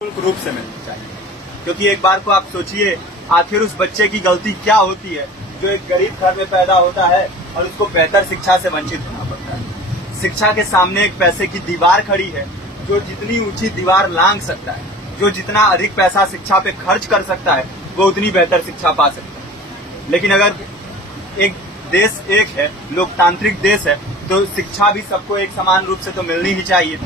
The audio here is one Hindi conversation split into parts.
निःशुल्क रूप से मिलनी चाहिए। क्योंकि एक बार को आप सोचिए, आखिर उस बच्चे की गलती क्या होती है जो एक गरीब घर में पैदा होता है और उसको बेहतर शिक्षा से वंचित होना पड़ता है। शिक्षा के सामने एक पैसे की दीवार खड़ी है, जो जितनी ऊंची दीवार लांघ सकता है, जो जितना अधिक पैसा शिक्षा पे खर्च कर सकता है, वो उतनी बेहतर शिक्षा पा सकता है। लेकिन अगर एक देश एक है, लोकतांत्रिक देश है, तो शिक्षा भी सबको एक समान रूप से तो मिलनी ही चाहिए।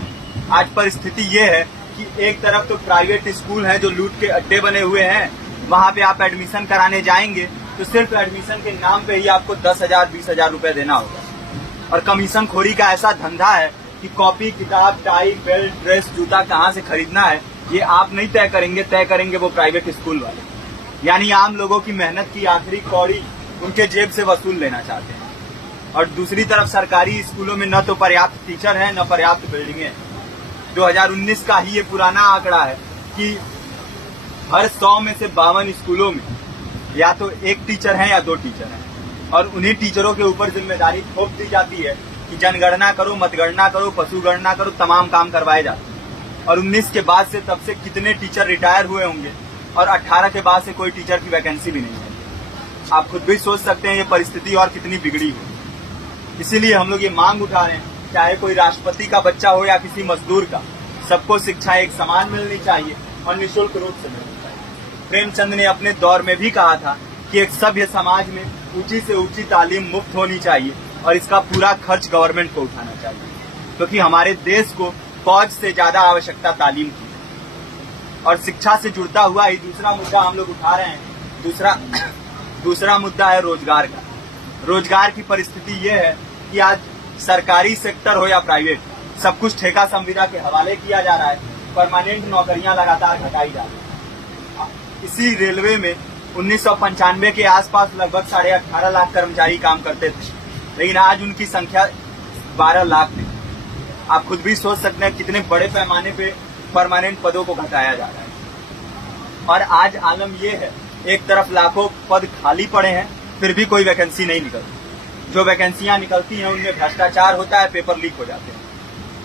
आज परिस्थिति ये है कि एक तरफ तो प्राइवेट स्कूल हैं जो लूट के अड्डे बने हुए हैं, वहां पे आप एडमिशन कराने जाएंगे तो सिर्फ एडमिशन के नाम पे ही आपको 10,000 20,000 रुपए देना होगा। और कमीशन खोरी का ऐसा धंधा है कि कॉपी, किताब, टाई, बेल्ट, ड्रेस, जूता कहाँ से खरीदना है ये आप नहीं तय करेंगे वो प्राइवेट स्कूल वाले। यानी आम लोगों की मेहनत की आखिरी कौड़ी उनके जेब से वसूल लेना चाहते हैं। और दूसरी तरफ सरकारी स्कूलों में न तो पर्याप्त टीचर हैं, न पर्याप्त बिल्डिंगें हैं। 2019 का ही ये पुराना आंकड़ा है कि हर 100 में से 52 स्कूलों में या तो एक टीचर है या 2 टीचर हैं। और उन्हीं टीचरों के ऊपर जिम्मेदारी थोप दी जाती है कि जनगणना करो, मतगणना करो, पशु गणना करो, तमाम काम करवाए जाते हैं। और 19 के बाद से तब से कितने टीचर रिटायर हुए होंगे और 18 के बाद से कोई टीचर की वैकेंसी भी नहीं है। आप खुद भी सोच सकते हैं ये परिस्थिति और कितनी बिगड़ी हो। इसीलिए हम लोग ये मांग उठा रहे हैं, चाहे कोई राष्ट्रपति का बच्चा हो या किसी मजदूर का, सबको शिक्षा एक समान मिलनी चाहिए और निःशुल्क रूप से मिलनी चाहिए। प्रेमचंद ने अपने दौर में भी कहा था कि एक सभ्य समाज में ऊंची से ऊंची तालीम मुफ्त होनी चाहिए और इसका पूरा खर्च गवर्नमेंट को उठाना चाहिए, क्योंकि हमारे देश को फौज से ज्यादा आवश्यकता तालीम की है। और शिक्षा से जुड़ता हुआ ही दूसरा मुद्दा हम लोग उठा रहे हैं। दूसरा मुद्दा है रोजगार का। रोजगार की परिस्थिति ये है कि आज सरकारी सेक्टर हो या प्राइवेट, सब कुछ ठेका संविदा के हवाले किया जा रहा है। परमानेंट नौकरियां लगातार घटाई जा रही है। इसी रेलवे में 1995 के आसपास लगभग 18.5 लाख कर्मचारी काम करते थे, लेकिन आज उनकी संख्या 12 लाख थी। आप खुद भी सोच सकते हैं कितने बड़े पैमाने पे परमानेंट पदों को घटाया जा रहा है। और आज आलम ये है, एक तरफ लाखों पद खाली पड़े हैं, फिर भी कोई वैकेंसी नहीं निकलती। जो वैकेंसियां निकलती हैं उनमें भ्रष्टाचार होता है, पेपर लीक हो जाते हैं।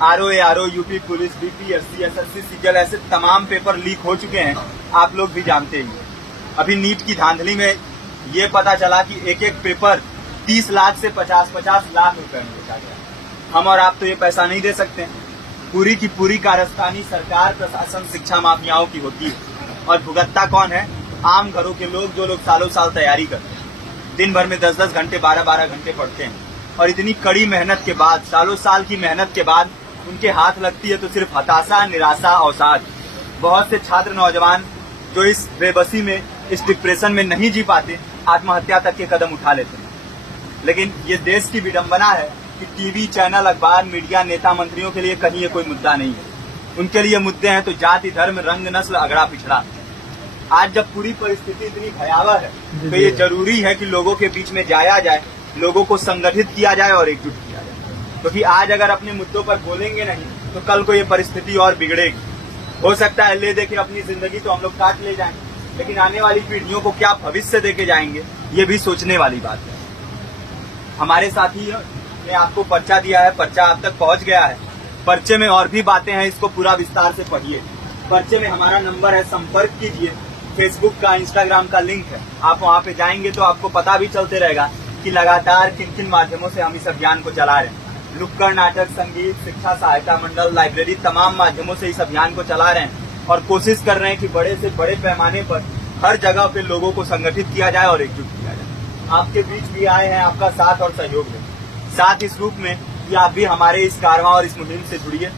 RO, UP police, BPSC, SSC, CGL, ऐसे तमाम पेपर लीक हो चुके हैं, आप लोग भी जानते ही हैं। अभी नीट की धांधली में ये पता चला कि एक एक पेपर 30 लाख से 50-50 लाख रुपए में बेचा गया। हम और आप तो ये पैसा नहीं दे सकते। पूरी की पूरी कारस्तानी सरकार, प्रशासन, शिक्षा माफियाओं की होती है। और भुगतता कौन है? आम घरों के लोग, जो लोग सालों साल तैयारी करते हैं, दिन भर में 10-10 घंटे, 12-12 घंटे पढ़ते हैं। और इतनी कड़ी मेहनत के बाद, सालों साल की मेहनत के बाद उनके हाथ लगती है तो सिर्फ हताशा, निराशा, अवसाद। बहुत से छात्र नौजवान जो इस बेबसी में, इस डिप्रेशन में नहीं जी पाते, आत्महत्या तक के कदम उठा लेते हैं। लेकिन ये देश की विडंबना है कि टीवी चैनल, अखबार, मीडिया, नेता, मंत्रियों के लिए कहीं ये कोई मुद्दा नहीं है। उनके लिए मुद्दे हैं तो जाति, धर्म, रंग, नस्ल, अगड़ा पिछड़ा। आज जब पूरी परिस्थिति इतनी भयावह है तो ये जरूरी है कि लोगों के बीच में जाया जाए, लोगों को संगठित किया जाए और एकजुट किया जाए। क्योंकि आज अगर अपने मुद्दों पर बोलेंगे नहीं तो कल को ये परिस्थिति और बिगड़ेगी। हो सकता है ले दे के अपनी जिंदगी तो हम लोग काट ले जाएंगे, लेकिन आने वाली पीढ़ियों को क्या भविष्य देके जाएंगे, ये भी सोचने वाली बात है। हमारे साथी ने आपको पर्चा दिया है, पर्चा आप तक पहुंच गया है। पर्चे में और भी बातें हैं, इसको पूरा विस्तार से पढ़िए। पर्चे में हमारा नंबर है, संपर्क कीजिए। फेसबुक का, इंस्टाग्राम का लिंक है, आप वहां पे जाएंगे तो आपको पता भी चलते रहेगा कि लगातार किन किन माध्यमों से हम इस अभियान को चला रहे हैं। नुक्कड़ नाटक, संगीत, शिक्षा सहायता मंडल, लाइब्रेरी, तमाम माध्यमों से इस अभियान को चला रहे हैं और कोशिश कर रहे हैं कि बड़े से बड़े पैमाने पर हर जगह पे लोगों को संगठित किया जाए और एकजुट किया जाए। आपके बीच भी आए हैं, आपका साथ और सहयोग दें। साथ इस रूप में कि आप भी हमारे इस कारवां और इस मुहिम से जुड़िए।